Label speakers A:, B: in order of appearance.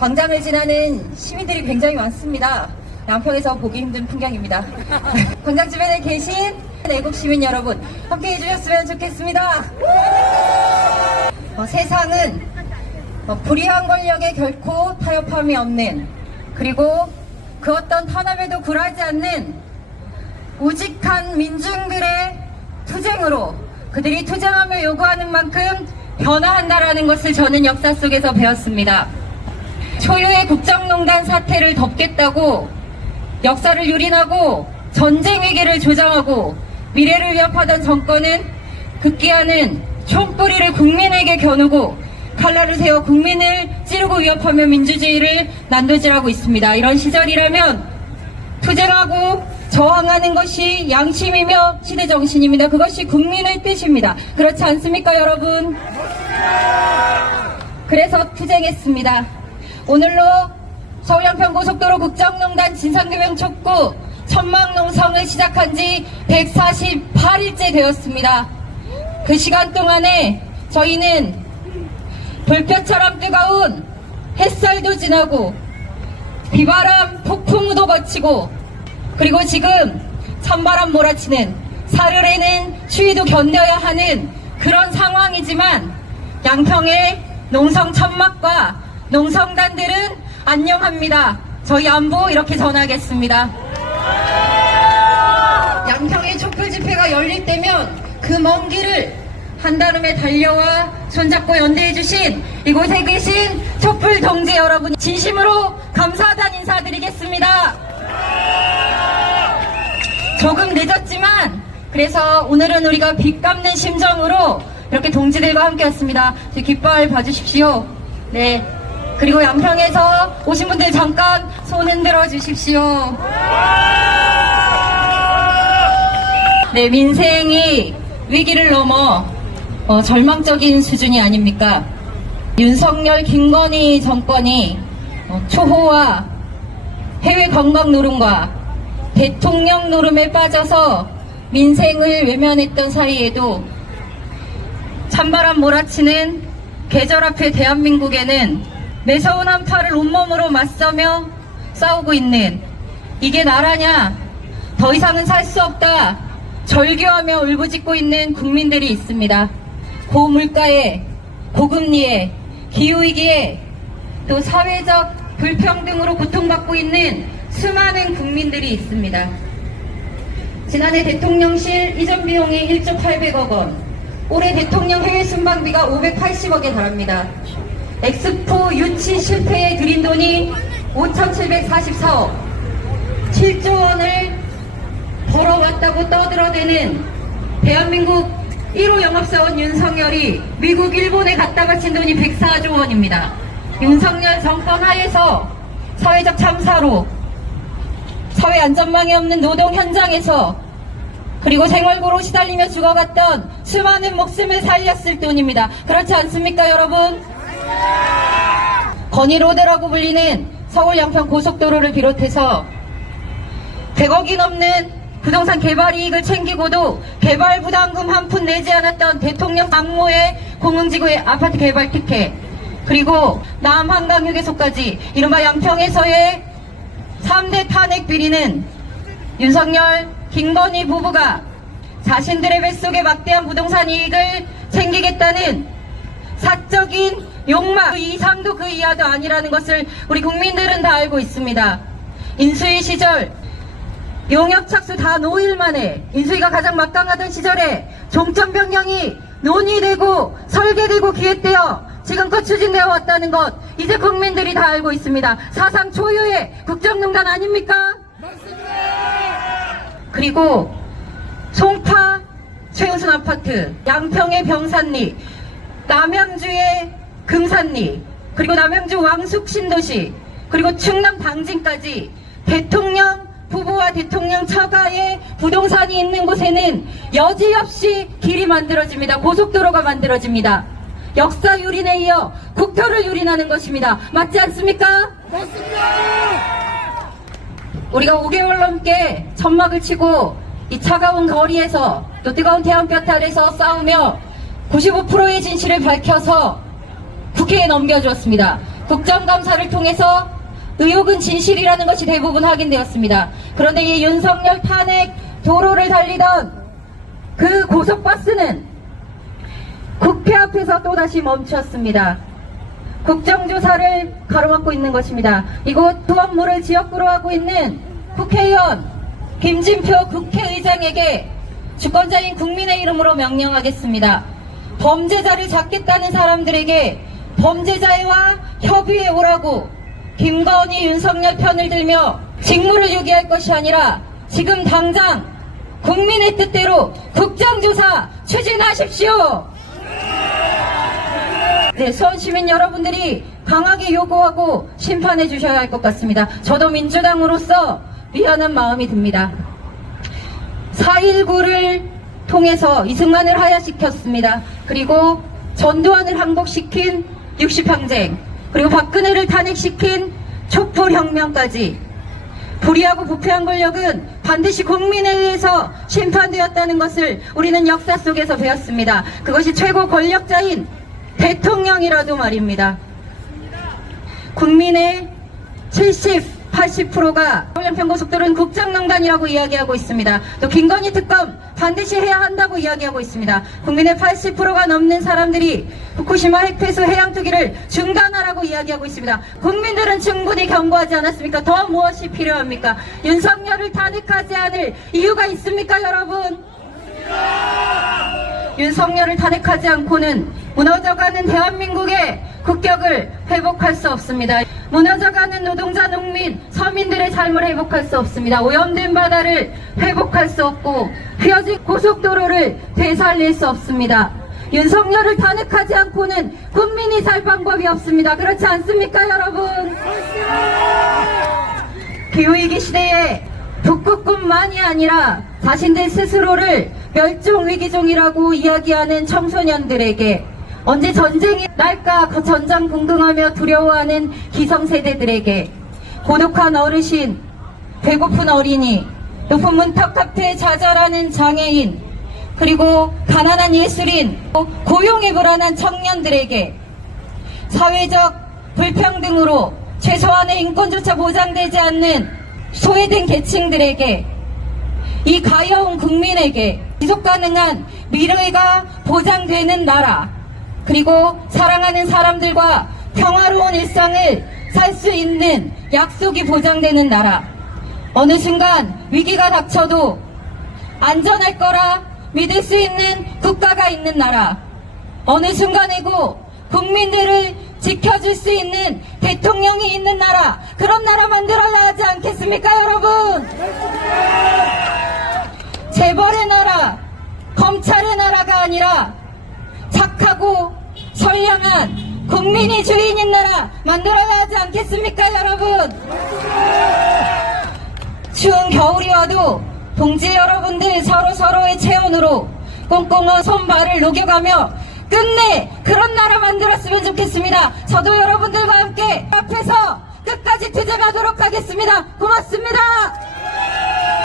A: 광장을 지나는 시민들이 굉장히 많습니다. 양평에서 보기 힘든 풍경입니다. 광장 주변에 계신 애국 시민 여러분, 함께 해주셨으면 좋겠습니다. 어, 세상은 어, 불의한 권력에 결코 타협함이 없는 그리고 그 어떤 탄압에도 굴하지 않는 우직한 민중들의 투쟁으로 그들이 투쟁하며 요구하는 만큼 변화한다라는 것을 저는 역사 속에서 배웠습니다. 초유의 국정농단 사태를 덮겠다고 역사를 유린하고 전쟁 위기를 조장하고 미래를 위협하던 정권은 급기야는 총뿌리를 국민에게 겨누고 칼날을 세워 국민을 찌르고 위협하며 민주주의를 난도질하고 있습니다. 이런 시절이라면 투쟁하고 저항하는 것이 양심이며 시대 정신입니다. 그것이 국민의 뜻입니다. 그렇지 않습니까, 여러분? 그래서 투쟁했습니다. 오늘로 서울 양평 고속도로 국정농단 진상규명 촉구 천막 농성을 시작한 지 148일째 되었습니다. 그 시간 동안에 저희는 불볕처럼 뜨거운 햇살도 지나고 비바람 폭풍우도 거치고 그리고 지금 찬바람 몰아치는 사흘에는 추위도 견뎌야 하는 그런 상황이지만 양평의 농성 천막과 농성단들은 안녕합니다. 저희 안보 이렇게 전하겠습니다. 양평의 촛불 집회가 열릴 때면 그 먼 길을 한다름에 달려와 손잡고 연대해주신 이곳에 계신 촛불 동지 여러분 진심으로 감사하다는 인사드리겠습니다. 조금 늦었지만 그래서 오늘은 우리가 빚 갚는 심정으로 이렇게 동지들과 함께했습니다. 제 깃발 봐주십시오. 네. 그리고 양평에서 오신 분들 잠깐 손 흔들어 주십시오. 네, 민생이 위기를 넘어 어, 절망적인 수준이 아닙니까? 윤석열, 김건희 정권이 어, 초호와 해외 관광 노름과 대통령 노름에 빠져서 민생을 외면했던 사이에도 찬바람 몰아치는 계절 앞에 대한민국에는 매서운 한파를 온몸으로 맞서며 싸우고 있는 이게 나라냐 더 이상은 살 수 없다 절규하며 울부짖고 있는 국민들이 있습니다. 고물가에 고금리에 기후위기에 또 사회적 불평등으로 고통받고 있는 수많은 국민들이 있습니다. 지난해 대통령실 이전 비용이 1조 800억 원, 올해 대통령 해외 순방비가 580억에 달합니다. 엑스포 유치 실패에 들인 돈이 5,744억, 7조 원을 벌어왔다고 떠들어대는 대한민국 1호 영업사원 윤석열이 미국, 일본에 갖다 바친 돈이 104조 원입니다. 윤석열 정권 하에서 사회적 참사로 사회 안전망이 없는 노동 현장에서 그리고 생활고로 시달리며 죽어갔던 수많은 목숨을 살렸을 돈입니다. 그렇지 않습니까, 여러분? 건의로드라고 불리는 서울 양평 고속도로를 비롯해서 100억이 넘는 부동산 개발 이익을 챙기고도 개발 부담금 한 푼 내지 않았던 대통령 박모의 공흥지구의 아파트 개발 특혜 그리고 남한강휴게소까지 이른바 양평에서의 3대 탄핵 비리는 윤석열, 김건희 부부가 자신들의 뱃속에 막대한 부동산 이익을 챙기겠다는 사적인 욕망 그 이상도 그 이하도 아니라는 것을 우리 국민들은 다 알고 있습니다. 인수위 시절 용역 착수 다 노일 만에 인수위가 가장 막강하던 시절에 종점 변경이 논의되고 설계되고 기획되어 지금껏 추진되어 왔다는 것 이제 국민들이 다 알고 있습니다. 사상 초유의 국정농단 아닙니까? 그리고 송파 최우순 아파트, 양평의 병산리, 남양주의 금산리, 그리고 남양주 왕숙 신도시, 그리고 충남 당진까지 대통령 부부와 대통령 처가의 부동산이 있는 곳에는 여지없이 길이 만들어집니다. 고속도로가 만들어집니다. 역사 유린에 이어 국토를 유린하는 것입니다. 맞지 않습니까? 우리가 5개월 넘게 천막을 치고 이 차가운 거리에서 또 뜨거운 태양볕 아래서 싸우며 95%의 진실을 밝혀서 국회에 넘겨주었습니다. 국정감사를 통해서 의혹은 진실이라는 것이 대부분 확인되었습니다. 그런데 이 윤석열 탄핵 도로를 달리던 그 고속버스는 국회 앞에서 또다시 멈췄습니다. 국정조사를 가로막고 있는 것입니다. 이곳 두원모를 지역구로 하고 있는 국회의원 김진표 국회의장에게 주권자인 국민의 이름으로 명령하겠습니다. 범죄자를 잡겠다는 사람들에게 범죄자와 협의해 오라고 김건희 윤석열 편을 들며 직무를 유기할 것이 아니라 지금 당장 국민의 뜻대로 국정조사 추진하십시오. 네, 수원 시민 여러분들이 강하게 요구하고 심판해 주셔야 할 것 같습니다. 저도 민주당으로서 미안한 마음이 듭니다. 4.19를 통해서 이승만을 하야시켰습니다. 그리고 전두환을 항복시킨 60항쟁, 그리고 박근혜를 탄핵시킨 촛불혁명까지 불의하고 부패한 권력은 반드시 국민에 의해서 심판되었다는 것을 우리는 역사 속에서 배웠습니다. 그것이 최고 권력자인 대통령이라도 말입니다. 국민의 70, 80%가 서울연평고속도로는 국정농단이라고 이야기하고 있습니다. 또 김건희 특검 반드시 해야 한다고 이야기하고 있습니다. 국민의 80%가 넘는 사람들이 후쿠시마 핵폐수 해양 투기를 중단하라고 이야기하고 있습니다. 국민들은 충분히 경고하지 않았습니까? 더 무엇이 필요합니까? 윤석열을 탄핵하지 않을 이유가 있습니까, 여러분? 윤석열을 탄핵하지 않고는 무너져가는 대한민국의 국격을 회복할 수 없습니다. 무너져가는 노동자, 농민, 서민들의 삶을 회복할 수 없습니다. 오염된 바다를 회복할 수 없고 휘어진 고속도로를 되살릴 수 없습니다. 윤석열을 탄핵하지 않고는 국민이 살 방법이 없습니다. 그렇지 않습니까, 여러분? 기후위기 시대에 북극뿐만이 아니라 자신들 스스로를 멸종위기종이라고 이야기하는 청소년들에게 언제 전쟁이 날까 그 전장긍긍하며 두려워하는 기성세대들에게 고독한 어르신, 배고픈 어린이, 높은 문턱 앞에 좌절하는 장애인, 그리고 가난한 예술인, 고용에 불안한 청년들에게 사회적 불평등으로 최소한의 인권조차 보장되지 않는 소외된 계층들에게 이 가여운 국민에게 지속 가능한 미래가 보장되는 나라 그리고 사랑하는 사람들과 평화로운 일상을 살 수 있는 약속이 보장되는 나라. 어느 순간 위기가 닥쳐도 안전할 거라 믿을 수 있는 국가가 있는 나라. 어느 순간에고 국민들을 지켜줄 수 있는 대통령이 있는 나라. 그런 나라 만들어야 하지 않겠습니까 여러분? 재벌의 나라 검찰의 나라가 아니라 선량한 국민이 주인인 나라 만들어야 하지 않겠습니까 여러분 추운 겨울이 와도 동지 여러분들 서로 서로의 체온으로 꽁꽁한 손발을 녹여가며 끝내 그런 나라 만들었으면 좋겠습니다. 저도 여러분들과 함께 앞에서 끝까지 투쟁하도록 하겠습니다. 고맙습니다.